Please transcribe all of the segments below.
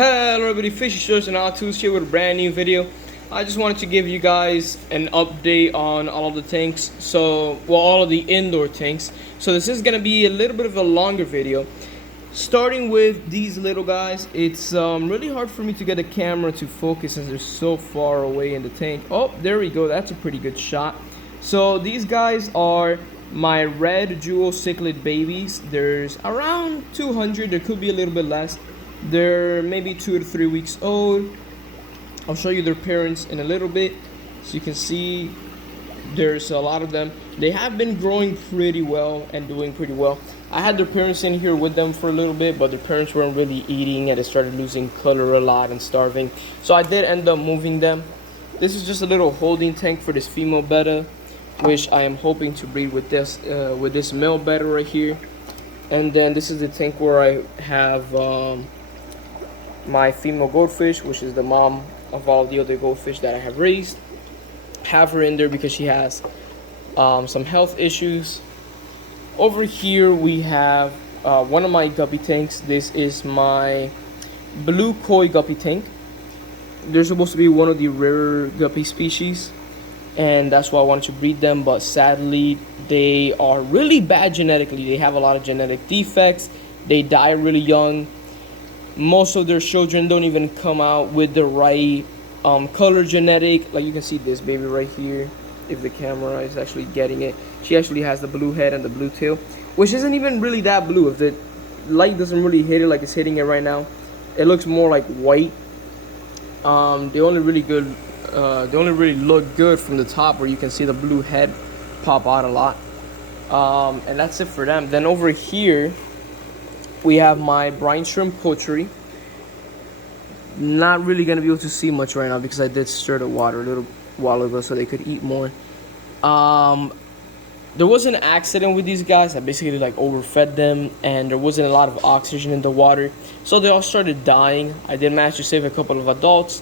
Hello everybody, Fishy Shorts and R2's here with a brand new video. I just wanted to give you guys an update on all of the tanks. All of the indoor tanks. So this is going to be a little bit of a longer video. Starting with these little guys, it's really hard for me to get the camera to focus as they're so far away in the tank. Oh, there we go, that's a pretty good shot. So these guys are my red jewel cichlid babies. There's around 200, there could be a little bit less. They're maybe 2 to 3 weeks old. I'll show you their parents in a little bit. So you can see there's a lot of them. They have been growing pretty well and doing pretty well. I had their parents in here with them for a little bit, but their parents weren't really eating and they started losing color a lot and starving. So I did end up moving them. This is just a little holding tank for this female betta, which I am hoping to breed with this male betta right here. And then this is the tank where I have my female goldfish, which is the mom of all the other goldfish that I have raised. Have her in there because she has some health issues. Over here we have one of my guppy tanks. This is my blue koi guppy tank. They're supposed to be one of the rarer guppy species, and that's why I wanted to breed them, but sadly they are really bad genetically. They have a lot of genetic defects. They die really young. Most of their children don't even come out with the right color genetic. Like you can see this baby right here, if the camera is actually getting it. She actually has the blue head and the blue tail, which isn't even really that blue. If the light doesn't really hit it like it's hitting it right now, it looks more like white. They only really look good from the top, where you can see the blue head pop out a lot. And that's it for them. Then over here we have my brine shrimp poultry. Not really gonna be able to see much right now because I did stir the water a little while ago so they could eat more. There was an accident with these guys. I basically like overfed them and there wasn't a lot of oxygen in the water, so they all started dying. I did manage to save a couple of adults,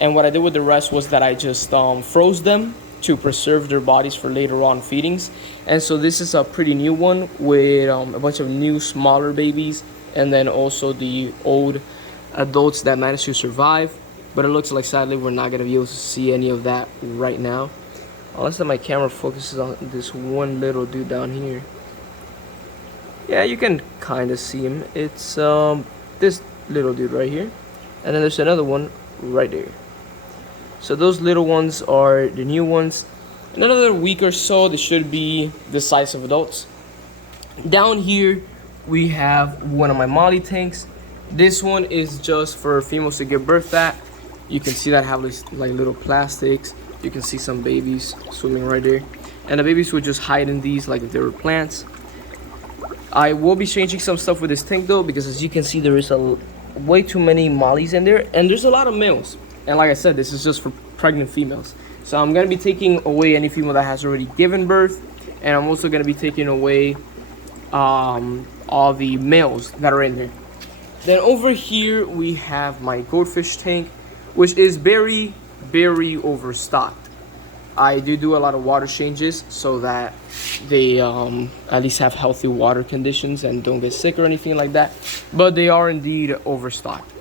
and what I did with the rest was that I just froze them to preserve their bodies for later on feedings. And so this is a pretty new one with a bunch of new smaller babies, and then also the old adults that managed to survive. But it looks like sadly we're not going to be able to see any of that right now, unless that my camera focuses on this one little dude down here. Yeah, you can kind of see him. It's this little dude right here, and then there's another one right there. So those little ones are the new ones. In another week or so, they should be the size of adults. Down here, we have one of my molly tanks. This one is just for females to give birth at. You can see that I have like little plastics. You can see some babies swimming right there. And the babies would just hide in these like if they were plants. I will be changing some stuff with this tank though, because as you can see, there is way too many mollies in there. And there's a lot of males. And like I said, this is just for pregnant females. So I'm going to be taking away any female that has already given birth. And I'm also going to be taking away all the males that are in there. Then over here we have my goldfish tank, which is very, very overstocked. I do a lot of water changes so that they at least have healthy water conditions and don't get sick or anything like that. But they are indeed overstocked.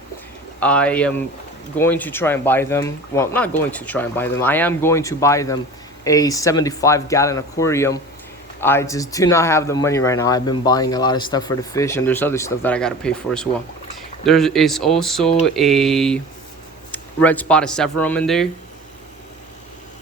I am going to try and buy them. Well, not going to try and buy them. I am going to buy them a 75-gallon aquarium. I just do not have the money right now. I've been buying a lot of stuff for the fish, and there's other stuff that I gotta pay for as well. There is also a red spotted severum in there,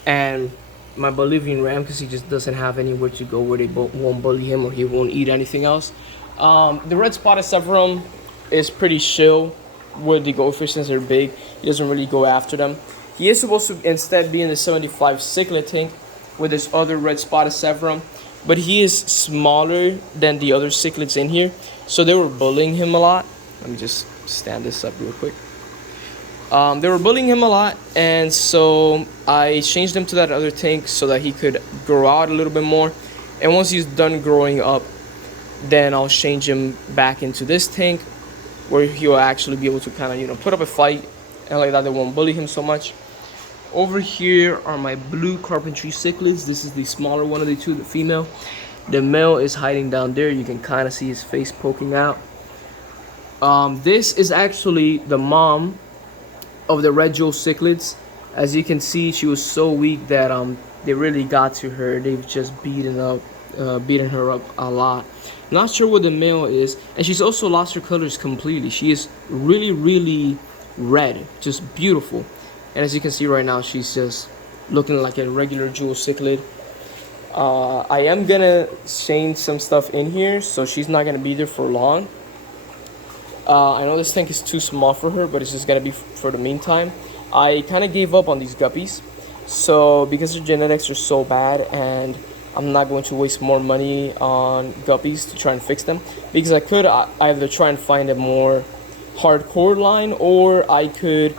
and my Bolivian ram, because he just doesn't have anywhere to go where they won't bully him or he won't eat anything else. The red spotted severum is pretty chill with the goldfish since they're big. He doesn't really go after them. He is supposed to instead be in the 75 cichlid tank with this other red spotted severum, but he is smaller than the other cichlids in here, so they were bullying him a lot. Let me just stand this up real quick. They were bullying him a lot, and so I changed him to that other tank so that he could grow out a little bit more. And once he's done growing up, then I'll change him back into this tank, where he'll actually be able to kind of, put up a fight, and like that they won't bully him so much. Over here are my blue carpentry cichlids. This is the smaller one of the two, the female. The male is hiding down there. You can kind of see his face poking out. This is actually the mom of the red jewel cichlids. As you can see, she was so weak that they really got to her. They've just beaten her up a lot. Not sure what the male is, and she's also lost her colors completely. She is really red, just beautiful. And as you can see right now, she's just looking like a regular jewel cichlid. I am gonna change some stuff in here, so she's not gonna be there for long. I know this tank is too small for her, but it's just gonna be for the meantime. I kind of gave up on these guppies, so because their genetics are so bad, and I'm not going to waste more money on guppies to try and fix them, because I could either try and find a more hardcore line, or I could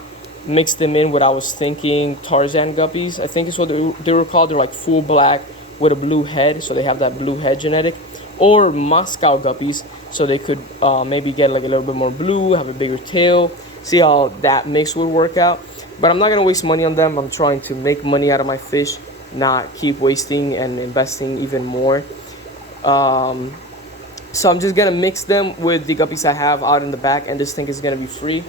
mix them in what I was thinking, Tarzan guppies, I think is what they were called. They're like full black with a blue head, so they have that blue head genetic, or Moscow guppies, so they could maybe get like a little bit more blue, have a bigger tail, see how that mix would work out. But I'm not gonna waste money on them. I'm trying to make money out of my fish, not keep wasting and investing even more. So I'm just gonna mix them with the guppies I have out in the back, and this thing is gonna be free.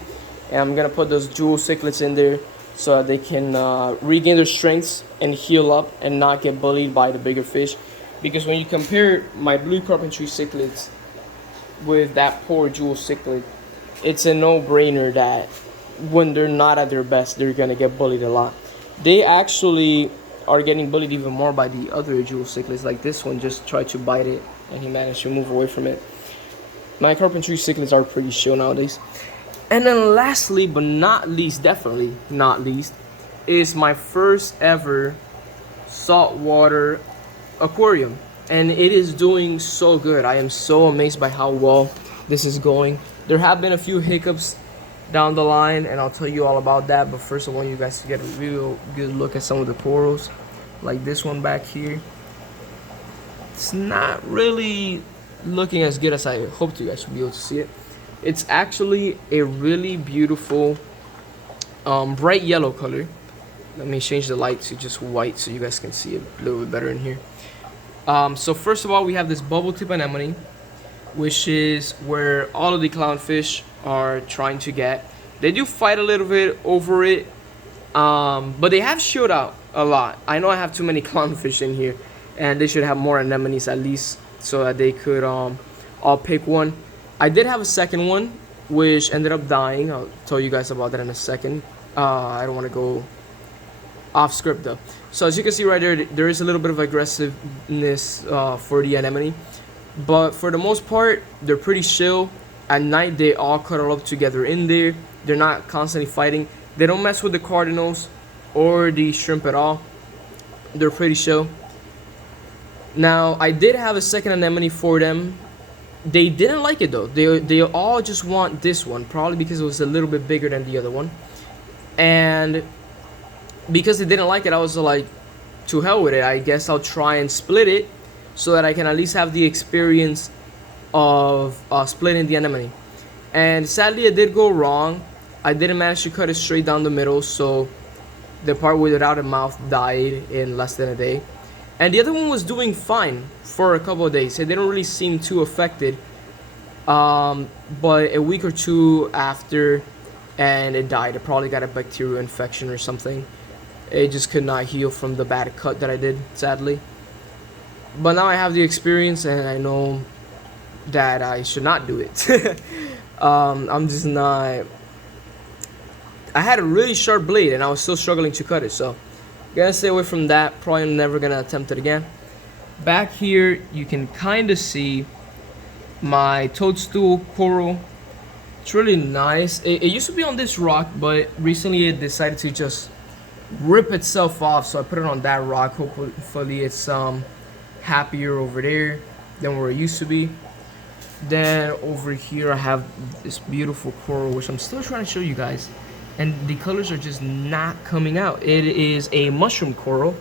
And I'm gonna put those jewel cichlids in there so that they can regain their strengths and heal up and not get bullied by the bigger fish. Because when you compare my blue carpentry cichlids with that poor jewel cichlid, it's a no-brainer that when they're not at their best, they're gonna get bullied a lot. They actually are getting bullied even more by the other jewel cichlids. Like this one just tried to bite it, and he managed to move away from it. My carpentry cichlids are pretty chill nowadays. And then lastly, but not least, definitely not least, is my first ever saltwater aquarium. And it is doing so good. I am so amazed by how well this is going. There have been a few hiccups down the line, and I'll tell you all about that. But first, I want you guys to get a real good look at some of the corals, like this one back here. It's not really looking as good as I hoped you guys would be able to see it. It's actually a really beautiful bright yellow color. Let me change the light to just white so you guys can see it a little bit better in here. So first of all, we have this bubble tip anemone, which is where all of the clownfish are trying to get. They do fight a little bit over it, but they have showed out a lot. I know I have too many clownfish in here, and they should have more anemones at least so that they could all pick one. I did have a second one, which ended up dying. I'll tell you guys about that in a second. I don't want to go off script though. So as you can see right there, there is a little bit of aggressiveness for the anemone. But for the most part, they're pretty chill. At night, they all cuddle up together in there. They're not constantly fighting. They don't mess with the cardinals or the shrimp at all. They're pretty chill. Now, I did have a second anemone for them. They didn't like it though. They all just want this one, probably because it was a little bit bigger than the other one. And because they didn't like it, I was like, to hell with it. I guess I'll try and split it so that I can at least have the experience of splitting the anemone. And sadly, it did go wrong. I didn't manage to cut it straight down the middle, so the part without a mouth died in less than a day. And the other one was doing fine for a couple of days. They didn't really seem too affected. But a week or two after, and it died. It probably got a bacterial infection or something. It just could not heal from the bad cut that I did, sadly. But now I have the experience, and I know that I should not do it. I'm just not... I had a really sharp blade, and I was still struggling to cut it, so... Gonna stay away from that. Probably never gonna attempt it again. Back here, you can kind of see my toadstool coral. It's really nice. It used to be on this rock, but recently it decided to just rip itself off, so I put it on that rock. Hopefully it's happier over there than where it used to be. Then over here I have this beautiful coral, which I'm still trying to show you guys, and the colors are just not coming out. It is a mushroom coral.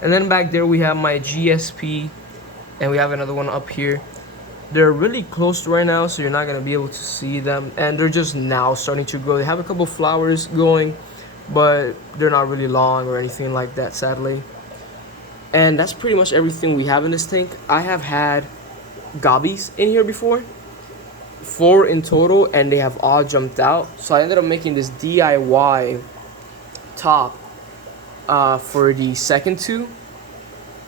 And then back there we have my GSP, and we have another one up here. They're really close right now, so you're not gonna be able to see them, and they're just now starting to grow. They have a couple flowers going, but they're not really long or anything like that, sadly. And that's pretty much everything we have in this tank. I have had gobbies in here before, 4 in total, and they have all jumped out. So I ended up making this DIY top for the second two,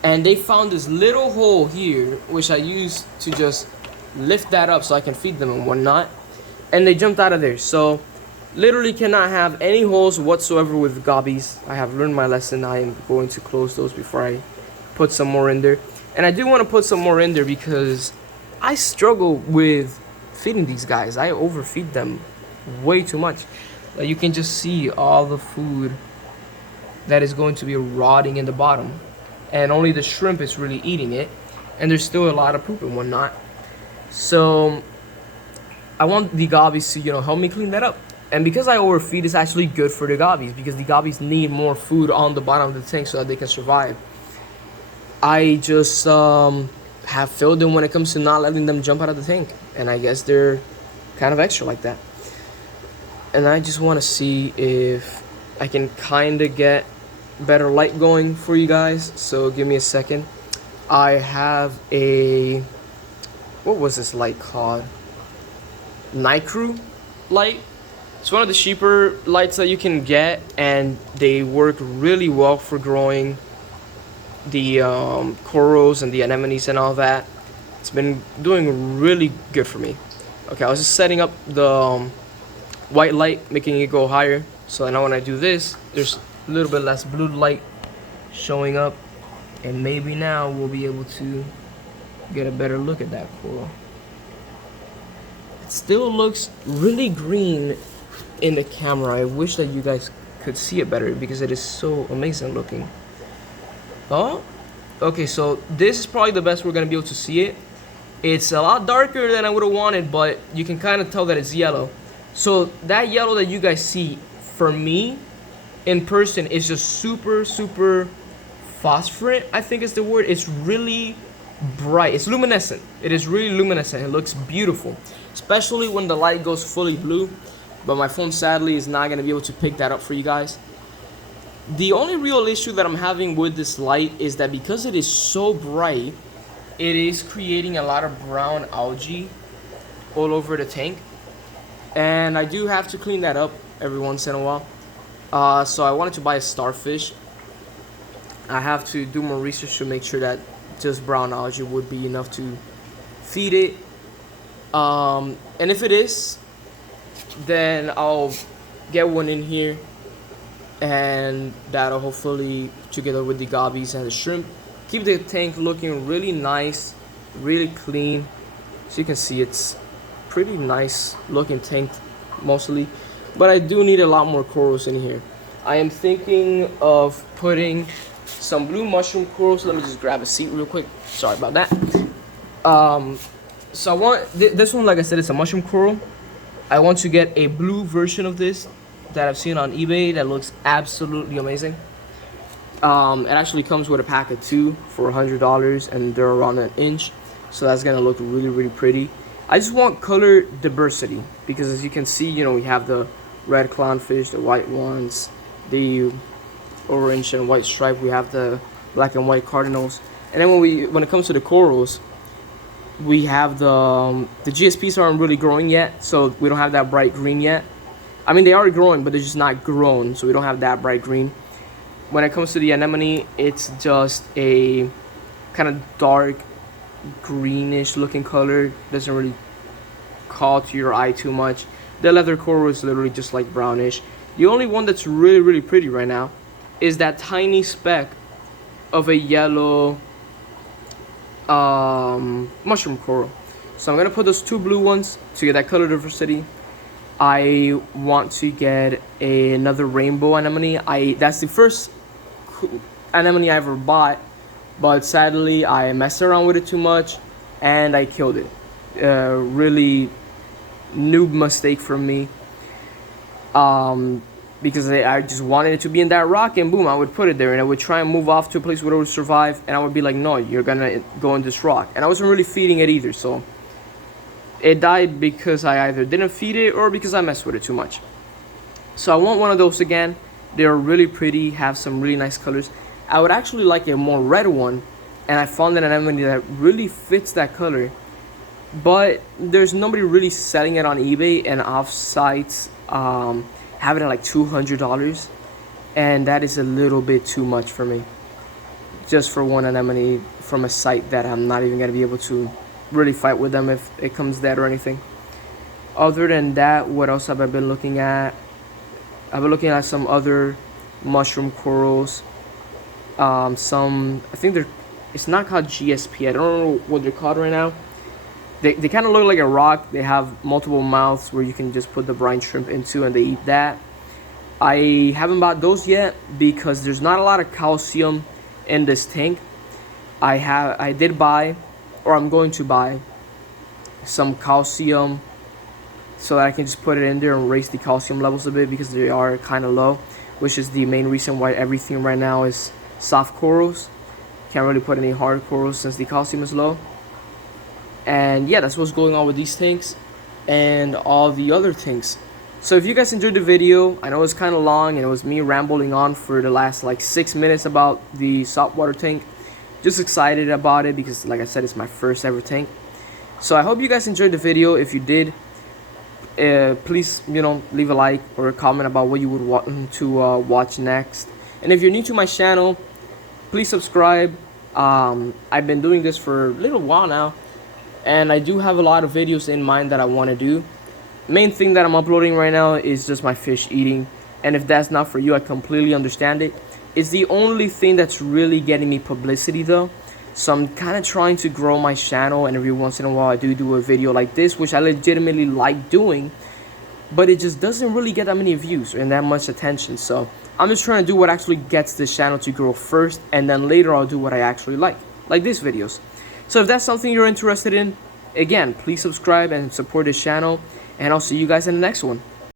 and they found this little hole here, which I used to just lift that up so I can feed them and whatnot, and they jumped out of there. So literally cannot have any holes whatsoever with gobbies. I have learned my lesson. I am going to close those before I put some more in there. And I do want to put some more in there because I struggle with feeding these guys. I overfeed them way too much. Like, you can just see all the food that is going to be rotting in the bottom, and only the shrimp is really eating it, and there's still a lot of poop and whatnot. So I want the gobbies to, help me clean that up. And because I overfeed, it's actually good for the gobbies because the gobbies need more food on the bottom of the tank so that they can survive. I just have failed them when it comes to not letting them jump out of the tank, and I guess they're kind of extra like that. And I just want to see if I can kind of get better light going for you guys, so give me a second. I have a, what was this light called? Night Crew light. It's one of the cheaper lights that you can get, and they work really well for growing the corals and the anemones and all that. It's been doing really good for me. Okay, I was just setting up the white light, making it go higher, so now when I do this, there's a little bit less blue light showing up, and maybe now we'll be able to get a better look at that coral. It still looks really green in the camera. I wish that you guys could see it better because it is so amazing looking. Oh, okay, so this is probably the best we're gonna be able to see it. It's a lot darker than I would have wanted, but you can kind of tell that it's yellow. So that yellow that you guys see, for me, in person, is just super phosphorescent, I think is the word. It's really bright. It's luminescent. It is really luminescent. It looks beautiful, especially when the light goes fully blue. But my phone sadly is not going to be able to pick that up for you guys. The only real issue that I'm having with this light is that because it is so bright, it is creating a lot of brown algae all over the tank, and I do have to clean that up every once in a while. So I wanted to buy a starfish. I have to do more research to make sure that just brown algae would be enough to feed it, and if it is, then I'll get one in here, and that'll hopefully, together with the gobbies and the shrimp, keep the tank looking really nice, really clean. So you can see it's pretty nice looking tank mostly, but I do need a lot more corals in here. I am thinking of putting some blue mushroom corals. Let me just grab a seat real quick, sorry about that. So I want this one, like I said, it's a mushroom coral. I want to get a blue version of this that I've seen on eBay that looks absolutely amazing. It actually comes with a pack of 2 for $100, and they're around an inch, so that's gonna look really pretty. I just want color diversity because, as you can see, we have the red clownfish, the white ones, the orange and white stripe. We have the black and white cardinals, and then when it comes to the corals, we have the GSPs aren't really growing yet, so we don't have that bright green yet. I mean, they are growing, but they're just not grown, so we don't have that bright green. When it comes to the anemone, it's just a kind of dark greenish looking color. Doesn't really call to your eye too much. The leather coral is literally just like brownish. The only one that's really pretty right now is that tiny speck of a yellow mushroom coral. So I'm gonna put those 2 blue ones to get that color diversity. I want to get another rainbow anemone. That's the first anemone I ever bought, but sadly I messed around with it too much and I killed it. Really noob mistake from me. Because I just wanted it to be in that rock, and boom, I would put it there, and I would try and move off to a place where it would survive, and I would be like, no, you're gonna go in this rock. And I wasn't really feeding it either, so it died because I either didn't feed it or because I messed with it too much. So I want one of those again. They're really pretty, have some really nice colors. I would actually like a more red one, and I found an anemone that really fits that color, but there's nobody really selling it on eBay, and off sites have it at like $200, and that is a little bit too much for me, just for one anemone from a site that I'm not even gonna be able to really fight with them if it comes dead or anything. Other than that, what else have I been looking at? I've been looking at some other mushroom corals. Some, I think they're, it's not called GSP. I don't know what they're called right now. They kind of look like a rock. They have multiple mouths where you can just put the brine shrimp into and they eat that. I haven't bought those yet because there's not a lot of calcium in this tank. I did buy, or I'm going to buy, some calcium so that I can just put it in there and raise the calcium levels a bit, because they are kind of low, which is the main reason why everything right now is soft corals. Can't really put any hard corals since the calcium is low. And yeah, that's what's going on with these tanks and all the other tanks. So if you guys enjoyed the video, I know it's kind of long and it was me rambling on for the last like 6 minutes about the saltwater tank. Just excited about it because, like I said, it's my first ever tank. So I hope you guys enjoyed the video. If you did, please, leave a like or a comment about what you would want to watch next. And if you're new to my channel, please subscribe. I've been doing this for a little while now, and I do have a lot of videos in mind that I want to do. Main thing that I'm uploading right now is just my fish eating, and if that's not for you, I completely understand it. It's the only thing that's really getting me publicity though. So I'm kind of trying to grow my channel, and every once in a while I do a video like this, which I legitimately like doing, but it just doesn't really get that many views and that much attention. So I'm just trying to do what actually gets this channel to grow first, and then later I'll do what I actually like these videos. So if that's something you're interested in, again, please subscribe and support this channel, and I'll see you guys in the next one.